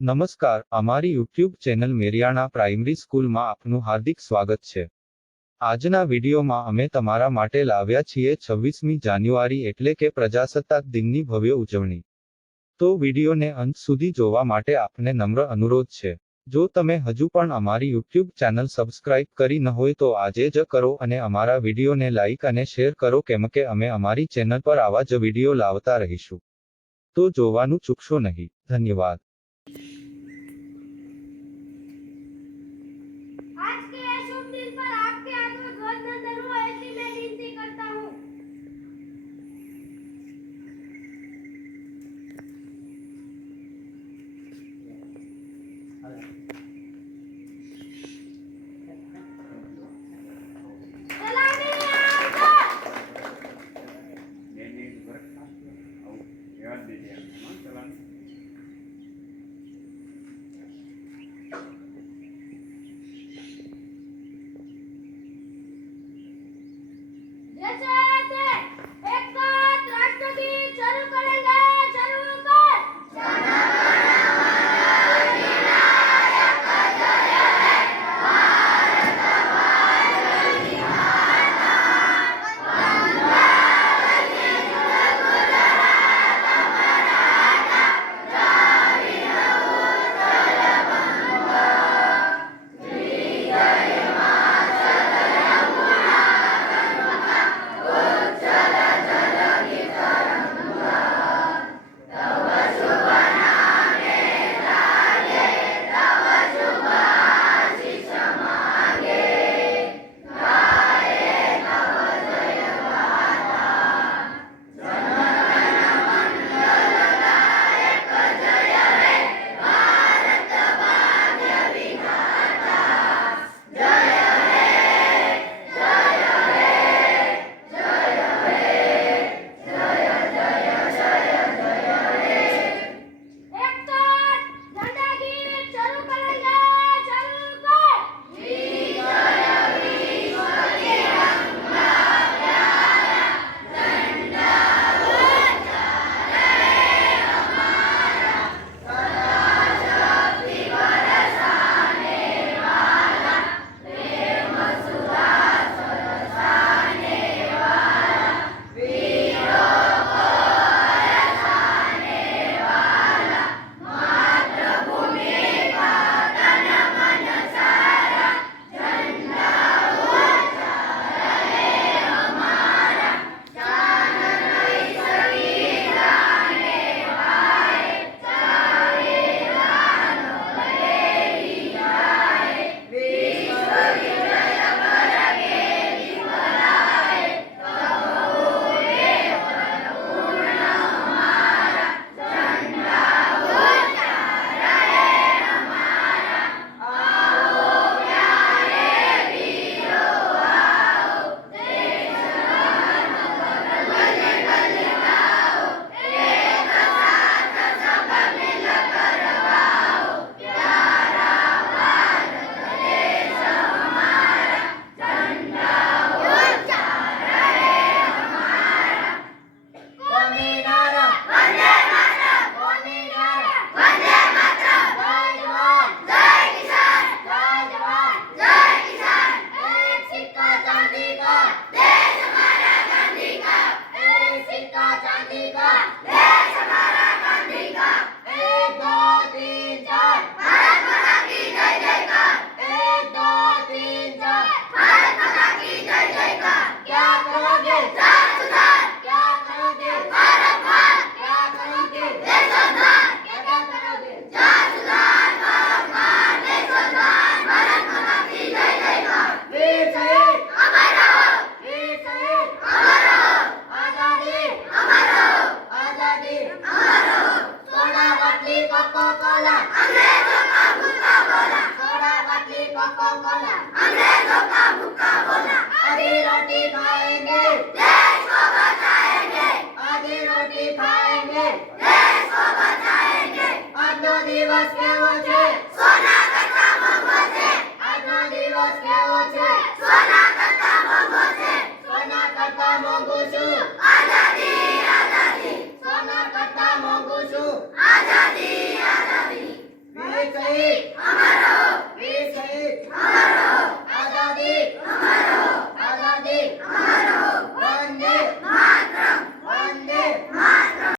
નમસ્કાર, અમારી YouTube channel મેરિયાણા primary સ્કૂલમાં આપનું હાર્દિક સ્વાગત છે. આજના વિડીયોમાં અમે તમારા માટે લાવ્યા છીએ 26મી જાન્યુઆરી એટલે કે પ્રજાસત્તાક દિનની ભવ્ય ઉજવણી. તો વિડીયોને અંત સુધી જોવા માટે આપને નમ્ર અનુરોધ છે. જો તમે હજુ પણ અમારી યુટ્યુબ ચેનલ સબસ્ક્રાઇબ કરી ન હોય તો આજે જ કરો અને અમારા વિડીયોને લાઇક અને શેર કરો કેમકે અમે અમારી ચેનલ પર આવા જ વિડીયો લાવતા રહીશું. તો જોવાનું ચૂકશો નહીં. ધન્યવાદ. आज के शुभ दिन पर आपके हाथ में ध्वज नंदन हो ऐसी मैं विनती करता हूँ। एक